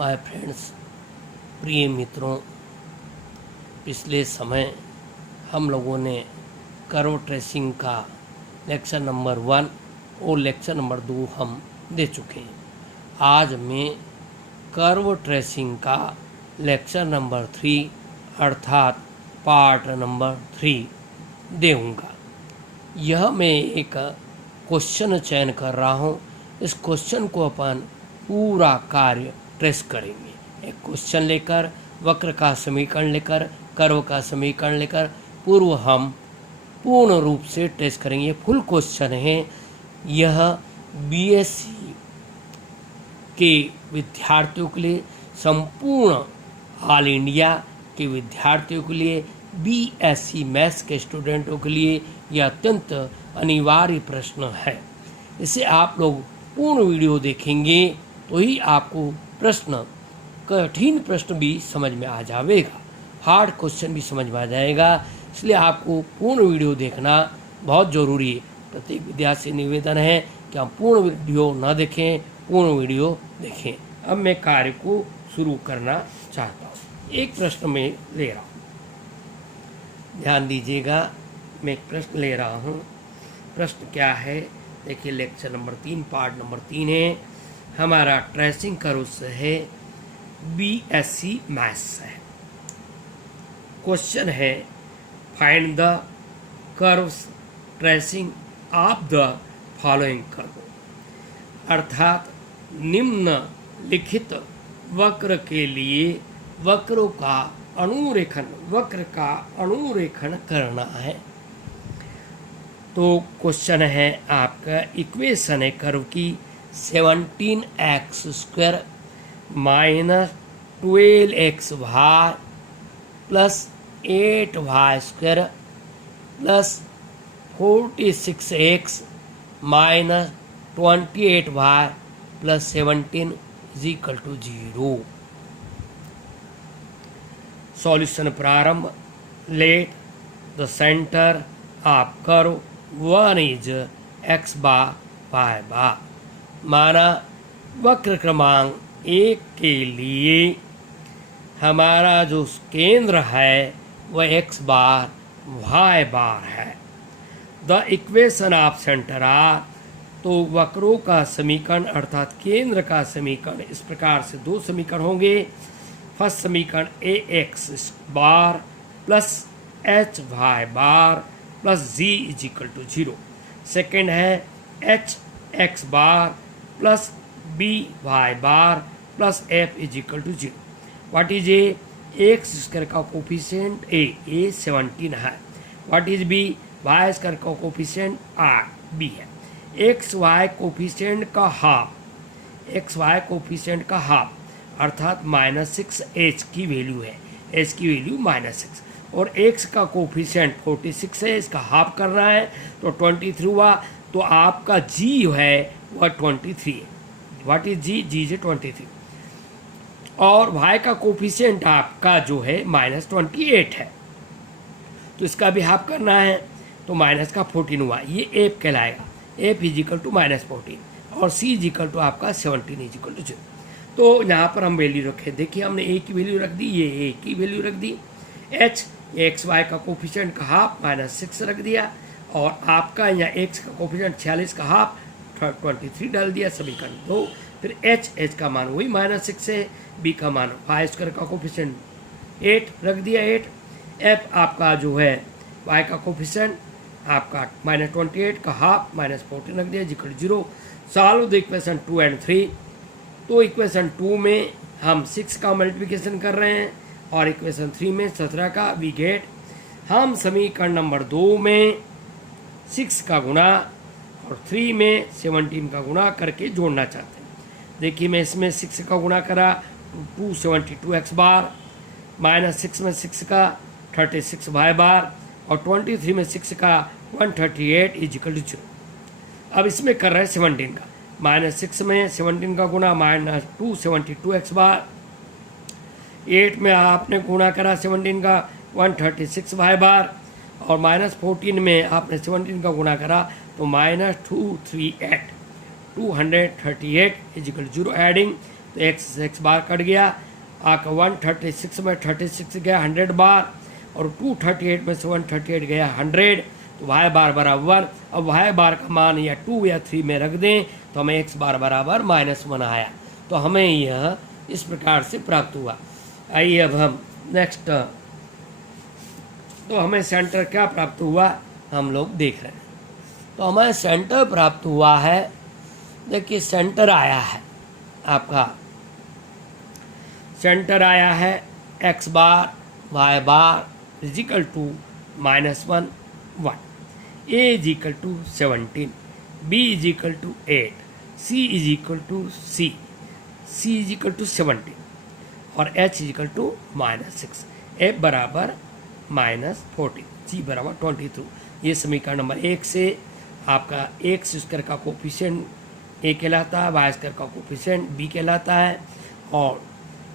My friends, प्रिय मित्रों, पिछले समय हम लोगों ने कर्व ट्रेसिंग का लेक्चर नंबर 1 और लेक्चर नंबर 2 हम दे चुके हैं। आज मैं कर्व ट्रेसिंग का लेक्चर नंबर 3 अर्थात पार्ट नंबर 3 दूँगा। यह मैं एक क्वेश्चन चयन कर रहा हूँ। इस क्वेश्चन को अपन पूरा कार्य ट्रेस करेंगे। एक क्वेश्चन लेकर, वक्र का समीकरण लेकर, कर्व का समीकरण लेकर हम पूर्ण रूप से ट्रेस करेंगे। फुल क्वेश्चन है। यह बीएससी के विद्यार्थियों के लिए, संपूर्ण ऑल इंडिया के विद्यार्थियों के लिए, बीएससी मैथ्स के स्टूडेंटों के लिए यह अत्यंत अनिवार्य प्रश्न है। इसे आप लोग पूर्ण वीडियो देखेंगे तो ही आपको कठिन प्रश्न भी समझ में आ जाएगा, हार्ड क्वेश्चन भी समझ में आ जाएगा। इसलिए आपको पूर्ण वीडियो देखना बहुत ज़रूरी है। प्रत्येक विद्यार्थी से निवेदन है कि हम पूर्ण वीडियो न देखें, पूर्ण वीडियो देखें। अब मैं कार्य को शुरू करना चाहता हूँ। एक प्रश्न में ले रहा हूँ, ध्यान दीजिएगा। मैं एक प्रश्न ले रहा हूँ। प्रश्न क्या है देखिए, लेक्चर नंबर 3 पार्ट नंबर 3 है। हमारा ट्रेसिंग कर्व है, बीएससी मैथ्स है। क्वेश्चन है, find the curves tracing of the following curve. अर्थात निम्नलिखित वक्र के लिए वक्र का अनुरेखण करना है। तो क्वेश्चन है आपका, इक्वेशन है कर्व की 17x² minus 12xy plus 8y² plus 46x minus 28y plus 17 = 0। Solution प्रारंभ। Let the centre of curve 1 is x bar y bar. माना वक्र क्रमांक 1 के लिए हमारा जो केंद्र है वह x बार y बार है। The equation of centre are, तो वक्रों का समीकरण अर्थात केंद्र का समीकरण इस प्रकार से दो समीकरण होंगे। फर्स्ट समीकरण ax बार प्लस hy बार प्लस z = 0। सेकेंड है hx bar plus by bar plus f = 0। What is A? x² का कोफिशिएंट a 17 है। What is b? y² का कोफिशिएंट b है। xy कोफिशिएंट का हाफ अर्थात -6 h की वैल्यू है। h की वैल्यू -6 और x का कोफिशिएंट 46 है, इसका हाफ करना है तो 23 हुआ। तो आपका g है वह 23 है। What is g? g is 23। और y का कोफिशिएंट आपका जो है -28 है, तो इसका भी हाफ करना है तो माइनस का 14 हुआ। ये f कहलाएगा। f = -14 और c = आपका 17 = 0। तो यहाँ पर हम वैल्यू रखे। देखिए हमने a की वैल्यू रख दी, ये a की वैल्यू रख दी। h xy का कोफिशिएंट का हाफ -6 रख दिया और आपका यहाँ x का कोफिशिएंट 46 का हाफ 23 डाल दिया समीकरण 2। फिर h का मान वही -6 है, b का मान y² का कोफिशिएंट 8 रख दिया 8। f आपका जो है y का कोफिशिएंट आपका -28 का हाफ -14 रख दिया = 0। Solve the equation 2 and 3। तो इक्वेशन 2 में हम 6 का मल्टीप्लिकेशन कर रहे हैं और इक्वेशन 3 में 17 का। वी गेट, हम समीकरण नंबर 2 में 6 का गुणा और 3 में 17 का गुणा करके जोड़ना चाहते हैं। देखिए मैं इसमें 6 का गुणा करा 272x बार, -6 में 6 का 36y बार और 23 में 6 का 138 = 0। अब इसमें कर रहे हैं 17 का, -6 में 17 का गुणा -272x बार, 8 में आपने गुणा करा 17 का 136y बार और -14 में आपने 17 का गुणा करा तो -238 = 0। एडिंग तो एक्स से एक्स बार कट गया, आपका 136 में 36 गया 100 बार, और 238 में से 138 गया 100, तो वाई बार बराबर 1। अब वाई बार का मान या 2 या 3 में रख दें तो हमें एक्स बार बराबर -1 आया। तो हमें यह इस प्रकार से प्राप्त हुआ। आइए अब हम नेक्स्ट, तो हमें सेंटर क्या प्राप्त हुआ हम लोग देख रहे हैं। तो हमें सेंटर प्राप्त हुआ है, देखिए सेंटर आया है आपका, सेंटर आया है X bar Y bar is equal to -1 1, A is equal to 17, B is equal to 8, C is equal to C is equal to 17 और एच इजिकल टू -6, एफ बराबर -40, सी बराबर 22। ये समीकरण नंबर 1 से आपका एक्स स्क्वायर का कोफिशिएंट ए कहलाता है, वाई स्क्वायर का कोफिशिएंट बी कहलाता है, और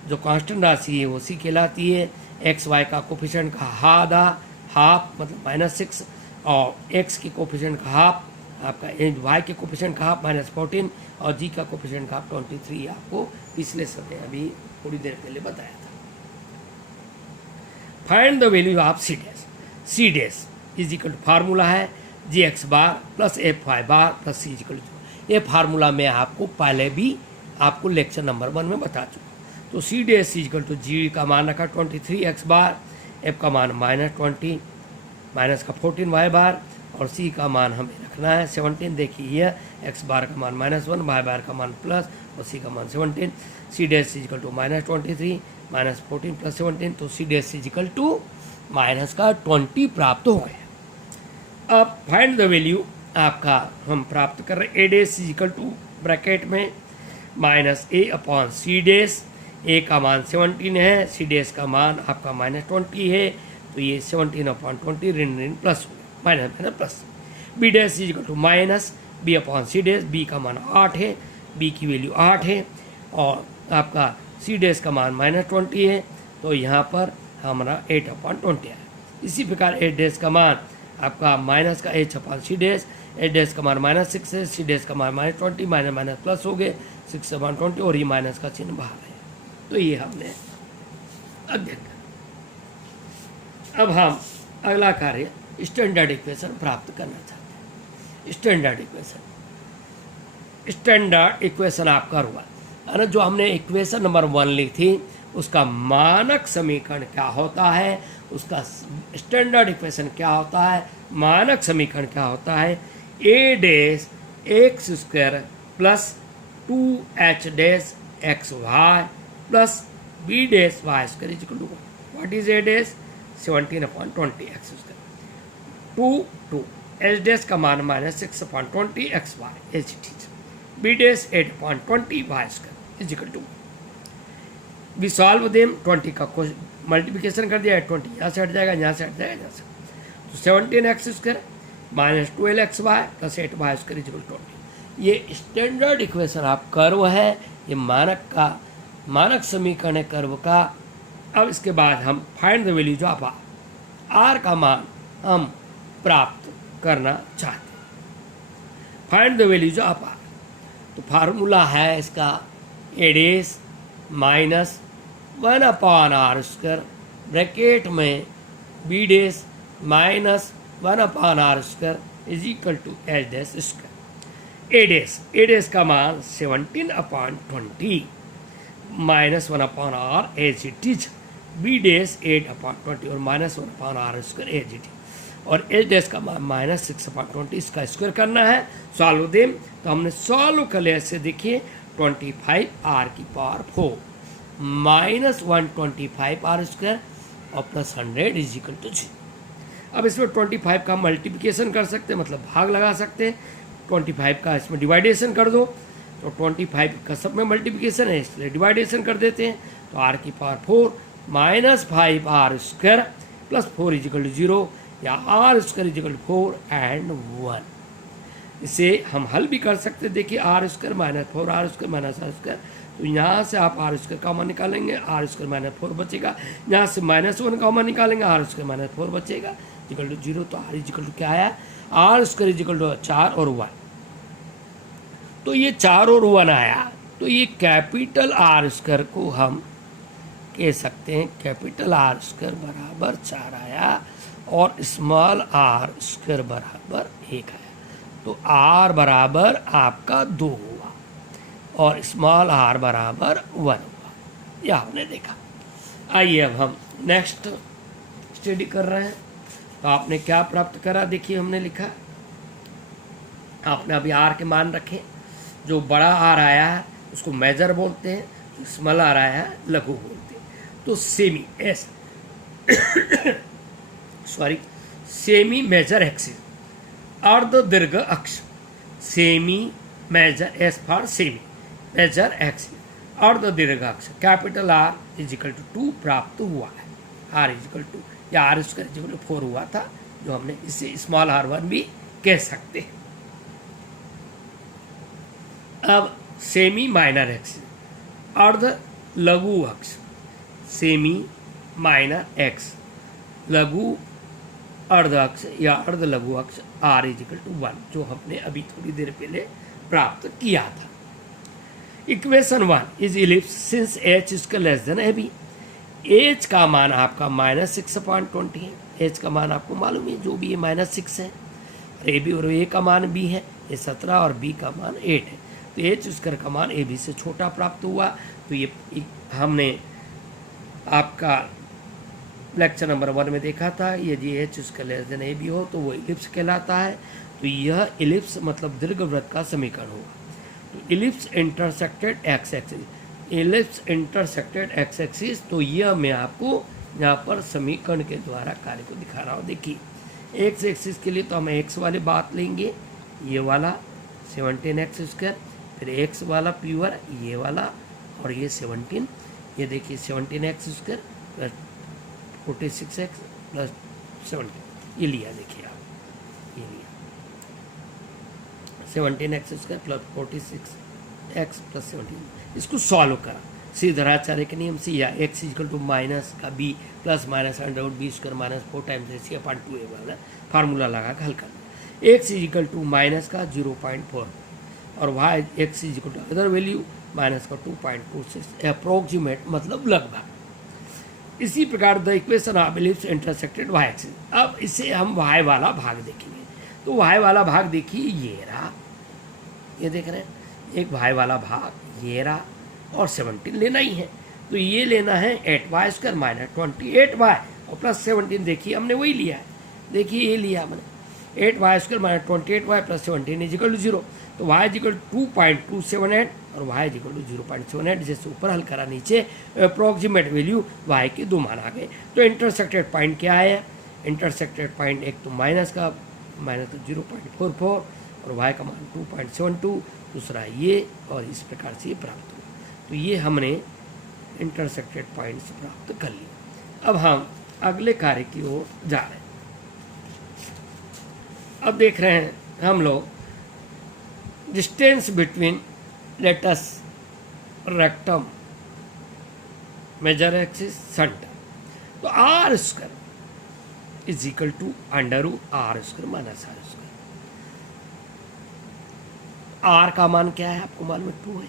जो कांस्टेंट राशि है वो सी कहलाती है। एक्स वाई का कोफिशिएंट का आधा हाफ मतलब -6, और एक्स के कोफिशिएंट का हाफ आपका वाई के कोफिशिएंट का हाफ -14, और जी का कोफिशिएंट का हाफ 23 आपको पिछले समय अभी थोड़ी देर पहले बताया था। Find the value of C dash. C dash is equal to formula है G x bar plus F y bar plus C equal to. ये फार्मूला मैं आपको पहले भी आपको लेक्चर नंबर 1 में बता चुका। तो C dash is equal to G का मान रखा 23 एक्स बार, एफ का मान -20 माइनस का 14 वाई बार, और सी का मान हमें रखना है 17। देखिए यह एक्स बार का मान -1, वाई बार का मान प्लस और सी का मान 17। C dash is equal to -23 -14 plus 17, तो सी डैश इजिकल टू -20 प्राप्त हो गया। अब फाइंड द वैल्यू आपका हम प्राप्त कर रहे हैं। ए डैश इजिकल टू ब्रैकेट में -a/c डैश, ए का मान 17 है, सी डैश का मान आपका -20 है, तो ये 17/20 ऋण प्लस हो गया, minus plus. B dash is equal to -b/c dash, B का मान 8 है, बी की वैल्यू 8 है, और आपका सी डैश का मान -20 है, तो यहाँ पर हमारा 8/20 आया। इसी प्रकार ए डैश का मान आपका माइनस का h/c डैश, ए डैश का मान -6 है, सी डैश का मान -20 माइनस प्लस हो गए 6/20, और ये माइनस का चिन्ह बाहर है। तो ये हमने अध्ययन किया। अब हम अगला कार्य स्टैंडर्ड इक्वेशन प्राप्त करना चाहते हैं। स्टैंडर्ड इक्वेशन आपका हुआ है, जो हमने इक्वेशन नंबर 1 ली थी उसका मानक समीकरण क्या होता है, उसका स्टैंडर्ड इक्वेशन क्या होता है, मानक समीकरण क्या होता है। A dash x square plus 2h dash x Y plus B dash y square equal to what is A dash 17/20 x square 2 H dash का मान -6/20 x y H T, B dash 8/20 y square is equal to. We solve them, 20 का multiplication कर दिया है, 20 यहाँ से हट जाएगा, यहाँ से हट जाएगा, यहाँ से, तो 17 X square -12 X Y plus 8 Y square is equal to 20। ये स्टैंडर्ड इक्वेशन आप कर्व है, ये मानक समीकरण है कर्व का। अब इसके बाद हम फाइंड द वैल्यू जो आप आर का मान हम प्राप्त करना चाहते हैं। फाइंड द वैल्यू जो आप आर, तो फार्मूला है इसका ए डैश -1/r² ब्रैकेट में B dash -1/r² is equal to H dash square. A dash का मान 17/20 -1/r as it is, B dash 8/20 और -1/r² एज इट इज, और एच डैश का मान -6/20 इसका स्क्वायर करना है। सॉल्व देम, तो हमने सॉल्व कर लिया। ऐसे देखिए 25r⁴ -125r² और प्लस 100 इज इक्वल टू 0। अब इसमें 25 का मल्टीप्लिकेशन कर सकते हैं, मतलब भाग लगा सकते हैं। 25 का इसमें डिवाइडेशन कर दो, तो 25 का सब में मल्टीप्लिकेशन है इसलिए डिवाइडेशन कर देते हैं, तो r⁴ -5r² plus 4 is equal to 0, या r² is equal to 4 and 1। इसे हम हल भी कर सकते हैं। देखिए r² -4r² -r², तो यहाँ से आप r² कॉमन निकालेंगे, r² -4 बचेगा, यहाँ से -1 कॉमन निकालेंगे, r² -4 बचेगा इक्वल टू 0। तो r इक्वल टू क्या आया, r² इक्वल टू 4 और 1, तो ये 4 और 1 आया। तो ये कैपिटल आर स्क्वायर को हम कह सकते हैं कैपिटल आर स्क्वायर बराबर 4 आया और स्मॉल आर स्क्वायर बराबर 1 आया। तो आर बराबर आपका 2 हुआ और स्मॉल आर बराबर 1 हुआ, यह हमने देखा। आइए अब हम नेक्स्ट स्टडी कर रहे हैं। तो आपने क्या प्राप्त करा, देखिए हमने लिखा, आपने अभी आर के मान रखे, जो बड़ा आर आया है उसको मेजर बोलते हैं, जो स्मॉल आर आया है लघु बोलते हैं। तो semi S semi major axis, अर्ध दीर्घ अक्ष, semi major S for semi major axis, अर्ध दीर्घ अक्ष कैपिटल आर इजिकल टू 2 प्राप्त हुआ है। आर इजिकल टू या आर स्क्वायर इजिकल टू 4 हुआ था, जो हमने इसे स्मॉल आर 1 भी कह सकते हैं। अब सेमी माइनर एक्सिस, अर्ध लघु अक्ष, सेमी माइनर एक्स, लघु अर्ध अक्ष या अर्ध लघु अक्ष आर इजिकल टू 1, जो हमने अभी थोड़ी देर पहले प्राप्त किया था। Equation 1 is ellipse since H square less than A B. H का मान आपका -6.20 है, एच का मान आपको मालूम है, जो भी ये -6 है, ए बी और ए का मान बी है, ये 17 और बी का मान 8 है। तो एच स्क्वायर का मान ए बी से छोटा प्राप्त हुआ। तो ये हमने आपका लेक्चर नंबर 1 में देखा था, यदि H square less than A B हो तो वो इलिप्स कहलाता है। तो यह इलिप्स मतलब दीर्घवृत्त का समीकरण होगा। तो ellipse intersected x axis, ellipse intersected x axis, तो यह मैं आपको यहाँ पर समीकरण के द्वारा कार्य को दिखा रहा हूँ। देखिए एक्स एक्सिस के लिए तो हम एक्स वाले बात लेंगे, ये वाला 17x स्क्वायर, फिर एक्स वाला प्योर ये वाला, और ये 17, ये देखिए 17x square plus 46x plus 17, ये लिया, देखिए आप ये लिया 17x square plus 46x plus 17। इसको सॉल्व करा सीधराचार्य के नियम से, या x इक्वल टू माइनस का b plus minus under B square minus 4 times A C upon 2a वाला फार्मूला लगा कर हल करना। x इक्वल टू माइनस का 0.4 और y x equal to other value minus का 2.26 अप्रोक्सीमेट मतलब लगभग। इसी प्रकार the equation of ellipse intersected y axis. अब इसे हम y वाला भाग देखेंगे। तो y वाला भाग देखिए, ये रहा, ये देख रहे हैं, एक y वाला भाग ये रहा, और 17 लेना ही है। तो ये लेना है 8y स्क्वायर माइनस 28y और प्लस 17, देखिए हमने वही लिया है, देखिए ये लिया हमने 8y square minus 28y plus 17 is equal to 0। तो y इजिकल 2.278 और y इजिकल टू 0.78, जैसे ऊपर हल करा नीचे अप्रोक्सीमेट वैल्यू y के 2 मान आ गए। तो इंटरसेक्टेड पॉइंट क्या है, इंटरसेक्टेड पॉइंट एक तो माइनस का 0.44 और y का मान 2.72, दूसरा ये, और इस प्रकार से ये प्राप्त हुआ। तो ये हमने इंटरसेक्टेड पॉइंट से प्राप्त कर लिया। अब हम अगले कार्य की ओर जा रहे हैं। अब देख रहे हैं हम लोग distance between latus rectum major axis centre. तो R square is equal to under root R square minus R square. R का मान क्या है आपको मालूम है, 2 है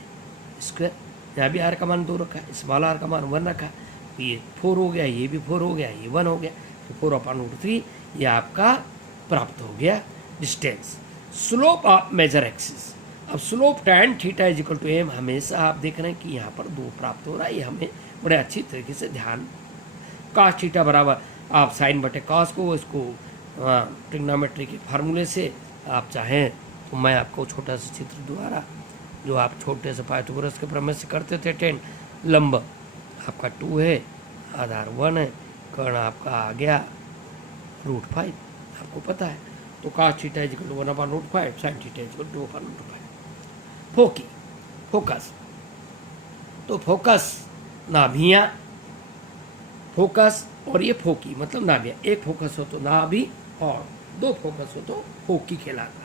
स्क्वायर, यहाँ भी आर का मान 2 रखा है, स्मॉल आर का मान 1 रखा है, तो ये 4 हो गया, ये भी 4 हो गया, ये 1 हो गया, तो 4/√3 ये आपका प्राप्त हो गया distance. Slope of major axis. अब slope tan theta is equal to m, हमेशा आप देख रहे हैं कि यहाँ पर 2 प्राप्त हो रहा है, ये हमें बड़े अच्छी तरीके से ध्यान। cos थीटा बराबर आप साइन बटे कॉस को, इसको ट्रिग्नोमेट्री के फार्मूले से आप चाहें तो मैं आपको छोटा सा चित्र द्वारा, जो आप छोटे से पाइथागोरस के प्रमेय से करते थे, 10 लंब आपका 2 है, आधार 1 है, कर्ण आपका आ गया √5, आपको पता है। तो cos theta is equal to 1/√5, sin theta is equal to 2/√5। Foci focus, तो फोकस नाभियाँ, फोकस और ये फोकी मतलब नाभियाँ, एक फोकस हो तो नाभि और 2 फोकस हो तो फोकी कहलाता।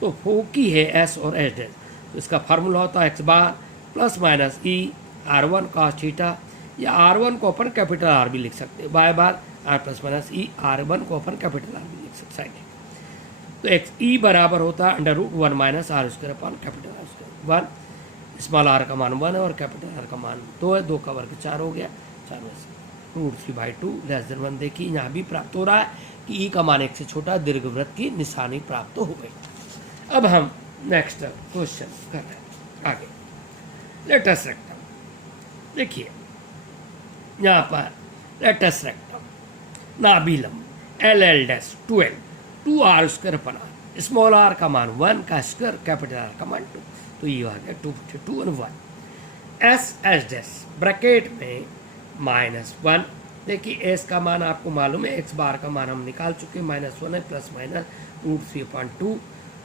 तो फोकी है S और S डैश, तो इसका फार्मूला होता है x बार प्लस माइनस ई R1 cos थीटा, या R1 को अपन कैपिटल R भी लिख सकते हैं, y बार R प्लस माइनस ई R1 को अपन कैपिटल R भी लिख सकते हैं। तो x ई बराबर होता है under root 1 minus R square upon capital R square 1। Small R का मान 1 है और कैपिटल आर का मान 2 है, 2 का वर्ग 4 हो गया, 4 में से √3/2 <1। देखिए यहाँ भी प्राप्त हो रहा है कि ई का मान 1 से छोटा, दीर्घवृत्त की निशानी प्राप्त हो गई। अब हम नेक्स्ट क्वेश्चन कर रहे हैं आगे। लेटस रेक्टम, देखिए यहाँ पर लेटस रेक्टम नाभिलंब LL-12 2r²/r, स्मॉल आर का मान 1 का स्क्वायर, कैपिटल आर का मान 2, तो ये आ गया 252 और 1। S ब्रैकेट में -1, देखिए S का मान आपको मालूम है, x बार का मान हम निकाल चुके हैं, -1 है, प्लस माइनस √3/2,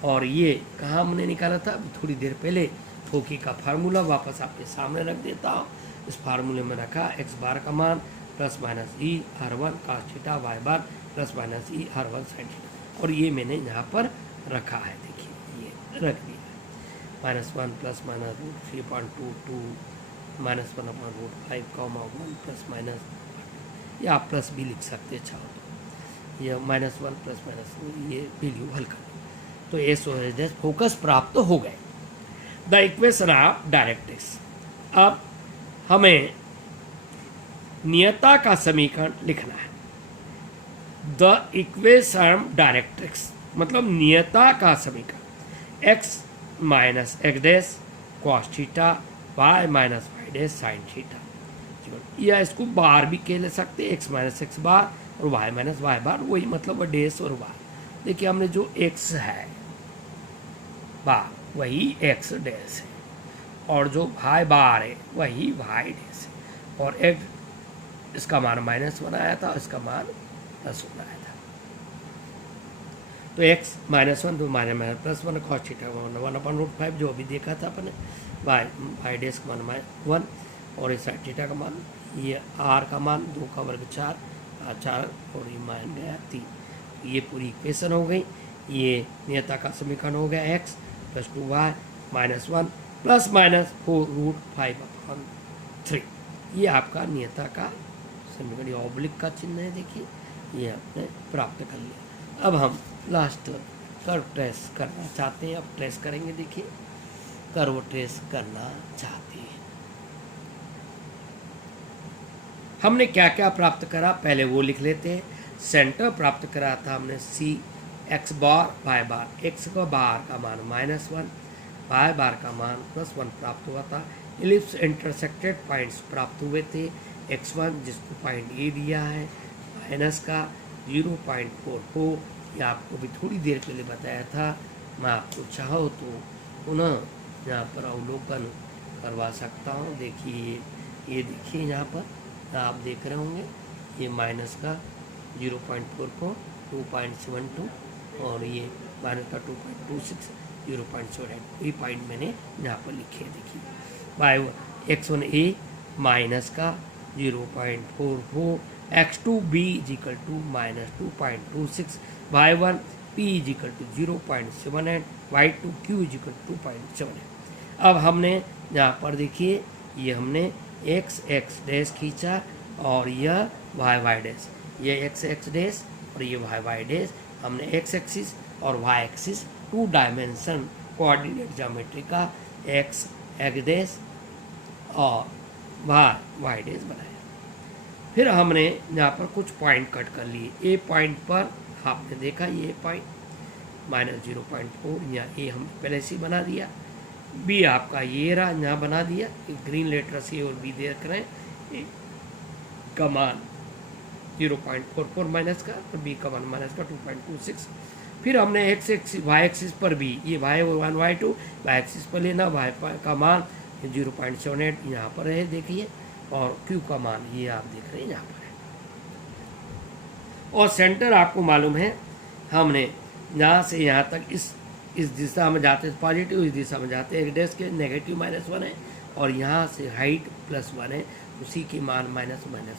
और ये कहाँ हमने निकाला था अभी थोड़ी देर पहले, फोकी का फार्मूला वापस आपके सामने रख देता हूँ। इस फार्मूले में रखा x बार का मान प्लस माइनस ई r1 cos थीटा, y बार प्लस माइनस ई r1 sin थीटा, और ये मैंने यहाँ पर रखा है, देखिए ये रख दिया -1 प्लस माइनस √3/2 -1/√5, 1 प्लस माइनस, या आप प्लस भी लिख सकते हैं चाहो तो, ये -1 प्लस माइनस ये वैल्यू हल कर, तो एस और एस फोकस प्राप्त हो गए। द इक्वेशन ऑफ डायरेक्ट्रिक्स, अब हमें नियता का समीकरण लिखना है। द इक्वेशन डायरेक्ट्रिक्स मतलब नियता का समीकरण, x माइनस X dash cos theta, y minus Y dash sine theta, या इसको बार भी कह ले सकते हैं, x माइनस एक्स बार और y माइनस वाई बार, वही मतलब डैश और बार। देखिए हमने जो x है बार वही x डैश है, और जो y बार है वही y डैश है, और x इसका मान -1 आया था, इसका मान +1 आया था, तो x -1 तो -+1 cos थीटा 1/√5 जो अभी देखा था अपने, y डैश का मान 1, और इस साइन थीटा का मान, ये r का मान 2 का वर्ग 4 और ये मान गया 3, ये पूरी इक्वेशन हो गई। ये नियता का समीकरण हो गया x + 2y -1 प्लस माइनस 4√5/3, ये आपका नियता का समीकरण, ये ऑब्लिक का चिन्ह है, देखिए ये आपने प्राप्त कर लिया। अब हम लास्ट कर्व ट्रेस करना चाहते हैं, अब ट्रेस करेंगे, देखिए कर्व ट्रेस करना चाहते हैं। हमने क्या क्या प्राप्त करा पहले वो लिख लेते हैं। सेंटर प्राप्त करा था हमने C, x बार y बार, x का बार का मान -1, y बार का मान +1 प्राप्त हुआ था। इलिप्स इंटरसेक्टेड पॉइंट्स प्राप्त हुए थे, x1 जिसको पॉइंट ए दिया है, माइनस का 0.44, ये आपको भी थोड़ी देर पहले बताया था, मैं आपको चाहो तो पुनः यहाँ पर अवलोकन करवा सकता हूँ। देखिए ये देखिए यहाँ पर आप देख रहे होंगे, ये माइनस का 0.44, 2.72, और ये माइनस का 2.26, 0.78, ये पॉइंट मैंने यहाँ पर लिखे हैं। देखिए x1 a माइनस का 0.44, x2 b = -2.26, y1 p = 0.78, y2 q = 2.78। अब हमने यहाँ पर देखिए ये हमने x डैश खींचा और यह y डैश, ये x डैश और ये y डैश, हमने x एक्सिस और y axis 2 dimension coordinate geometry का x डैश और y डैश बनाया। फिर हमने यहाँ पर कुछ पॉइंट कट कर लिए। ए पॉइंट पर आपने देखा ये पॉइंट -0.4, या ए हम पहले से बना दिया। बी आपका ये रहा, यहाँ बना दिया, ग्रीन लेटर से और बी देख रहे हैं, का मान 0.44 माइनस का, और बी का मान माइनस का 2.26। फिर हमने x एक्सिस y एक्सिस पर भी ये y1 y2 y एक्सिस पर लेना, y का मान 0.78 यहाँ पर है देखिए, और q का मान ये आप देख रहे हैं यहाँ पर है। और सेंटर आपको मालूम है, हमने यहाँ से यहाँ तक इस दिशा में जाते हैं पॉजिटिव, इस दिशा में जाते हैं, एक डैश के नेगेटिव -1 है, और यहाँ से हाइट +1 है, उसी की मान -1 है।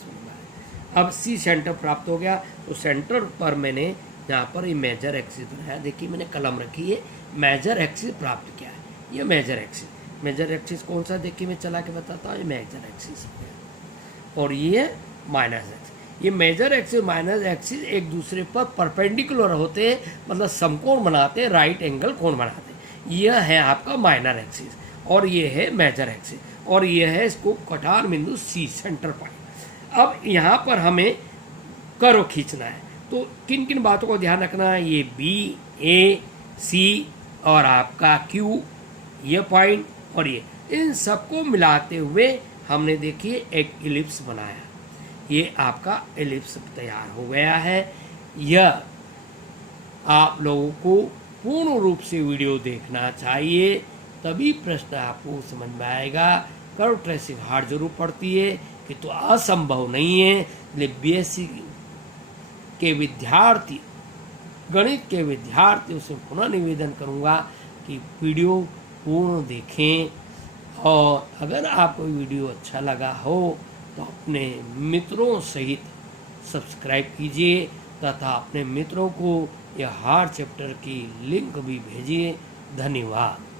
अब सी सेंटर प्राप्त हो गया, तो सेंटर पर मैंने यहाँ पर ये मेजर एक्सिस बनाया, देखिए मैंने कलम रखी है, मेजर एक्सिस प्राप्त किया है। ये मेजर एक्सिस कौन सा, देखिए मैं चला के बताता हूँ, ये मेजर एक्सिस है, और ये माइनस एक्सिस। ये मेजर एक्सिस माइनस एक्सिस एक दूसरे पर परपेंडिकुलर होते हैं, मतलब समकोण बनाते हैं, राइट एंगल कोण बनाते हैं। यह है आपका माइनर एक्सिस, और ये है मेजर एक्सिस, और ये है इसको कटार बिंदु सी, सेंटर पॉइंट। अब यहाँ पर हमें कर्व खींचना है, तो किन किन बातों को ध्यान रखना है, ये बी, ए, सी और आपका क्यू, ये पॉइंट और ये, इन सबको मिलाते हुए हमने देखिए एक इलिप्स बनाया। ये आपका एलिप्स तैयार हो गया है। यह आप लोगों को पूर्ण रूप से वीडियो देखना चाहिए, तभी प्रश्न आपको समझ में आएगा। कर्व ट्रेसिंग हार्ड जरूर पड़ती है कि तो असंभव नहीं है, इसलिए बीएससी के विद्यार्थी, गणित के विद्यार्थियों से पुनः निवेदन करूंगा कि वीडियो पूर्ण देखें, और अगर आपको वीडियो अच्छा लगा हो तो अपने मित्रों सहित सब्सक्राइब कीजिए तथा अपने मित्रों को यह हार्ड चैप्टर की लिंक भी भेजिए। धन्यवाद।